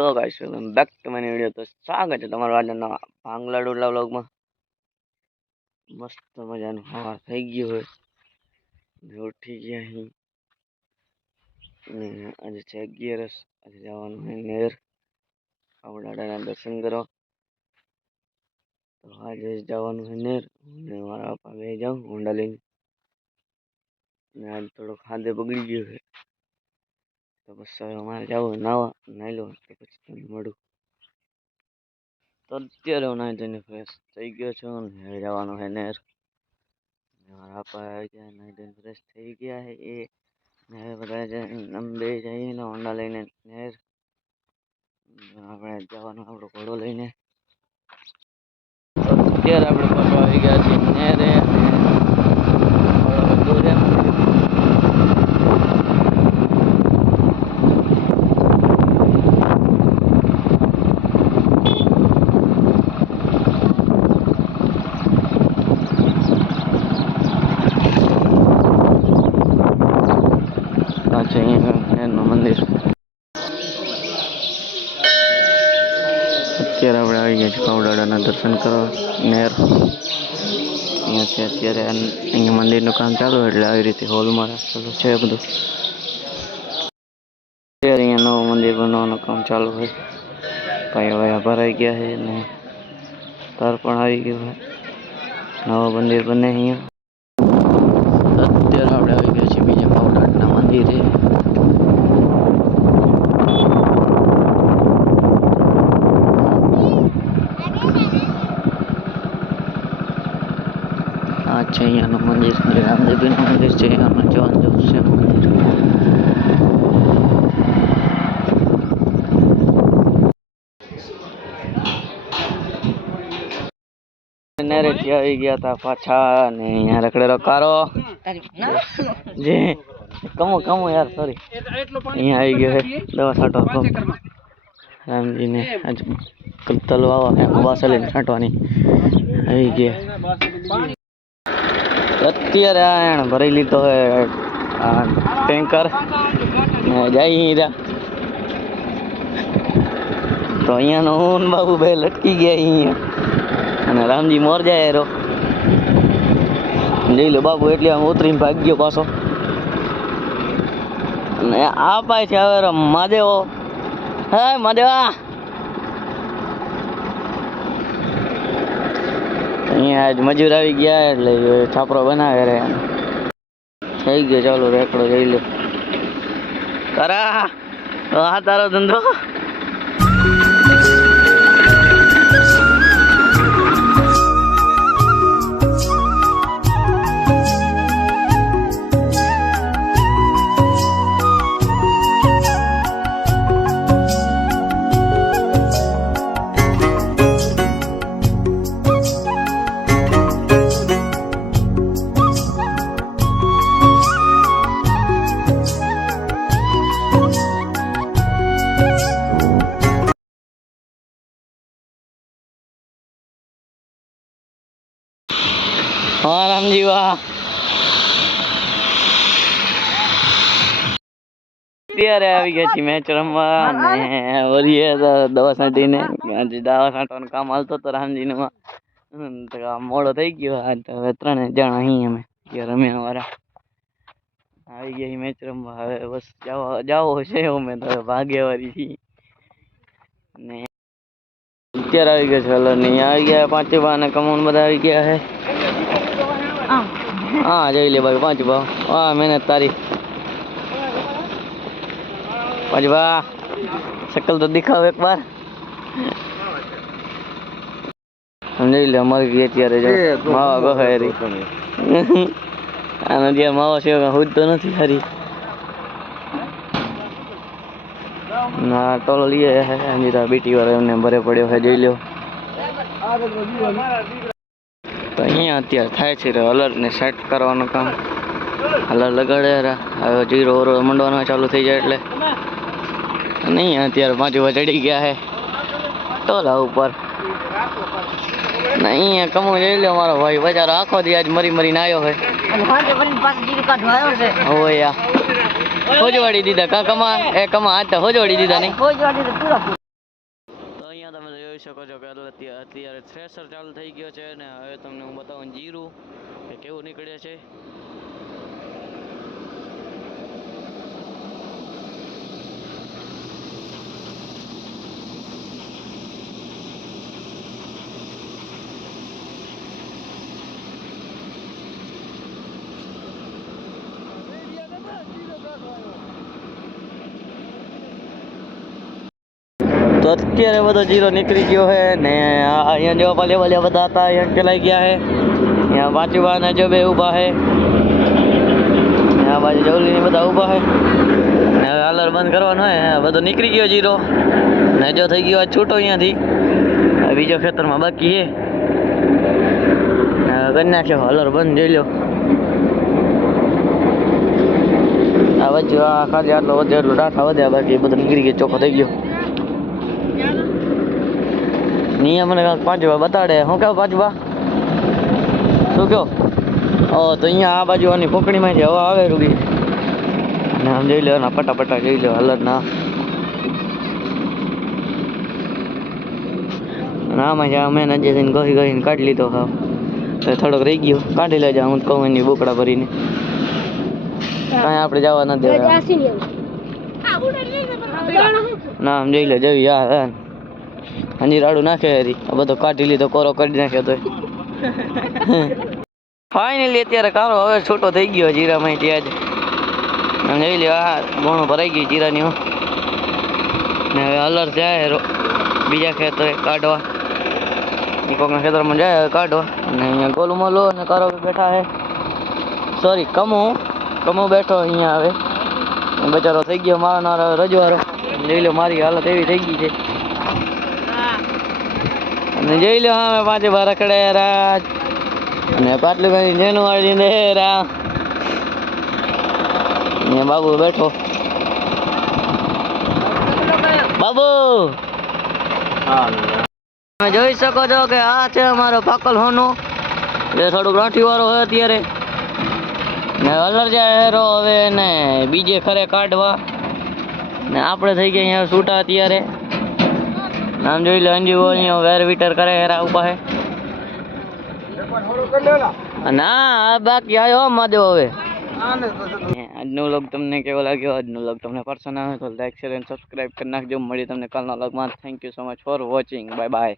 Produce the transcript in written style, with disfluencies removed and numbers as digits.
Hello guys, welcome back to my video. तो स्वागत है તમારું આજના ભાંગલા ડોડલા વ્લોગમાં। મસ્ત મજાનું હવાર થઈ ગયું હોય ને ઉઠી ગયા અહીં ને આજે છે 11 આજે જવાનું છે નેર આવડાડાના દર્શન કરવા। તો આજે જવાનું છે નેર ને મારા પપ્પા બે જાઉં હોન્ડા લઈને ને આજ થોડો ખાધે બગડી ગયો છે તો બસ હવે અમારે જવું નાવા નાઈ લો તો પછી તમને મળું। તો અત્યારે હું નાઈ ધોઈને ફ્રેશ થઈ ગયો છું ને હવે જવાનું છે નેર। મારા પપ્પા આવી ગયા નાઈ ધોઈને ફ્રેશ થઈ ગયા છે એ ને હવે બધા અમે બે જઈએ ને હોન્ડા લઈને નેર। આપણે જવાનું આપણો ઘોડો લઈને। તો અત્યારે આપણે પાછો આવી ગયા છીએ નેરે ઘોડો બધું છે મંદિર। અત્યારે આપણે આવી ગયા છીએ કાવડાડાના દર્શન કરવા નેર। અહીંયાથી અત્યારે અહીંયા મંદિરનું કામ ચાલુ એટલે આવી રીતે હોલમાં રાખેલું છે બધું। અત્યારે અહીંયા નવું મંદિર બનાવવાનું કામ ચાલુ હોય પાયા વાયા ભરાઈ ગયા છે ને તાર પણ આવી ગયું છે નવું મંદિર બને અહીંયા। અત્યારે આપણે આવી ગયા છીએ બીજા કાવડાડાના મંદિરે। છે અહીંયાનું મંદિર જે રામદેવીનું મંદિર છે એમાં જવાનું જવું છે મંદિર। નેરેથી આવી ગયા હતા પાછા ને અહીંયા રખડેલો કારો જે કમો યાર સોરી અહીંયા આવી ગયો છે દવા છાંટો રામજીને આજ કલતલ વાવા વાસલીને છાંટવાની આવી ગયા। અત્યારે આ ભરી લીધો હે આ ટેન્કર જાય તો અહીંયાનો હું બાબુ બે લટકી ગયા અહીંયા અને રામજી મોર જાય એરો લઈ લો બાબુ એટલે આમ ઉતરીને ભાગ ગયો પાછો ને આ પાય છે હવે મહાદેવો હે મહાદેવા અહીંયા આજ મજૂર આવી ગયા એટલે છાપરો બનાવે રે થઈ ગયો। ચાલો રેકડો જઈ લો કરા આ તારો ધંધો। हाँ रामजी वाह ત્યારે આવી ગયા છીએ મેચ રમવા ને ઓલીએ દવા છાંટીને દવા છાંટવાનું કામ હાલતો તો રામજીનું મોડો થઈ ગયો આજ તો હવે 3 જણ અહીં અમે રમ્યા વાળા આવી ગયા મેચ રમવા। હવે બસ જાવો છે અમે તો ભાગે વાળી છીએ ને અત્યારે આવી ગયા છે કલર નહીં આવી ગયા 5 બા ને કમોન બધા આવી ગયા છે। हाँ जय ले भाई 5 बा हाँ मेहनत तारी 5 बा शक्ल तो दिखाओ एक बार समझ ले हमारे लिए त्यारे जो मावा गहरी आना दिया मावा से हुद तो नहीं हरी ना टोलो लिए है अंजीरा बेटी वाले हमने भरे पड़े है जई लो। तो અહીંયા અત્યારે થાય છે અલર્ટને સેટ કરવાનું કામ અલર્ટ લગાડે હવે જીરો ઓરો મંડવાનો ચાલુ થઈ જાય એટલે અને અહીંયા અત્યારે 5 ચડી ગયા છે ટોલા ઉપર ને અહીંયા કમો જઈ લો મારો ભાઈ બચારો આખો દી આજ મરીને આવ્યો છે હવે યા હોજવાડી દીધા કા કમા એ કમા આ તો હોજવાડી દીધા નહીં શકો છો કે અત્યારે થ્રેશર ચાલુ થઈ ગયો છે ને હવે તમને હું બતાવું જીરું કે કેવું નીકળે છે. તો અત્યારે બધો જીરો નીકળી ગયો છે ને અહીંયા જો વાલિયા બધા હતા અહીંયા ચલાઈ ગયા છે. અહીંયા વાંચવાના જો બે ઊભા છે ને આ બાજુ જવલીને બધા ઊભા છે ને હવે હાલર બંધ કરવાનો હોય બધો નીકળી ગયો જીરો ને જો થઈ ગયો છૂટો અહીંયાથી બીજો ખેતરમાં બાકી છે કરી નાખ્યો હાલર બંધ જોઈ લો. આ વચ્ચે આ ખાલી આટલો વધે એટલો ડાઠા વધ્યા બાકી બધો નીકળી ગયો ચોખ્ખો થઈ ગયો. નિયમ મને પાંચવા બતાડે હું કહું પાંચવા શું કહો તો અહીંયા આ બાજુ આની પોકણીમાંથી હવા આવે રૂગી અને આમ જોઈ લો એના પટા જોઈ લો હલરના આમાં જ્યાં મેં નજે થઈને ગહીને કાઢી લીધો હા તો થોડોક રહી ગયો કાઢી લેજો હું કહું એની બોકડા ભરીને કાંઈ આપણે જવા ન દેવા ના આમ જોઈ લો જવી યાર હજી રાડું નાખે હરી આ બધો કાઢી લીધો કોરો કરી નાખ્યો તો ફાઇનલી અત્યારે કારો હવે છૂટો થઈ ગયો જીરામાં ત્યાં જ જોઈ લે આ ઘણું ભરાઈ ગયું જીરાની ને હવે અલર જાય બીજા ખેતરે કાઢવા કોકના ખેતરમાં જાય હવે કાઢવા અને અહીંયા ગોલું મોલું અને કારો બેઠા છે સોરી કમો બેઠો અહીંયા હવે બચારો થઈ ગયો મારનારો રજવારો જોઈ લો મારી હાલત એવી થઈ ગઈ છે અને જોઈ લો હા મેં પાંચે બાર રખડે રાજ અને પાટલું કઈ જેનું વાળી દે રા અહીંયા બાબુ બેઠો બાબુ તમે જોઈ શકો છો કે આ છે અમારો પાકલ હોનો એટલે થોડુંક રાઠી વાળો હોય અત્યારે ને અલર જાય હેરો હવે ને બીજે ખરે કાઢવા ને આપણે થઈ ગયા અહીંયા છૂટા અત્યારે નામ જોઈ લો અંજી અહીંયા વેર વીટર કરે હેરા ઉભા હે ના બાકી આવ્યો માધવ હવે આજનો વ્લોગ તમને કેવો લાગ્યો આજનો વ્લોગ તમને પસંદ આવે તો લાઈક શેર અને સબસ્ક્રાઇબ કરી નાખજો. મળી તમને કાલના વ્લોગમાં. Thank you so much for watching. Bye bye.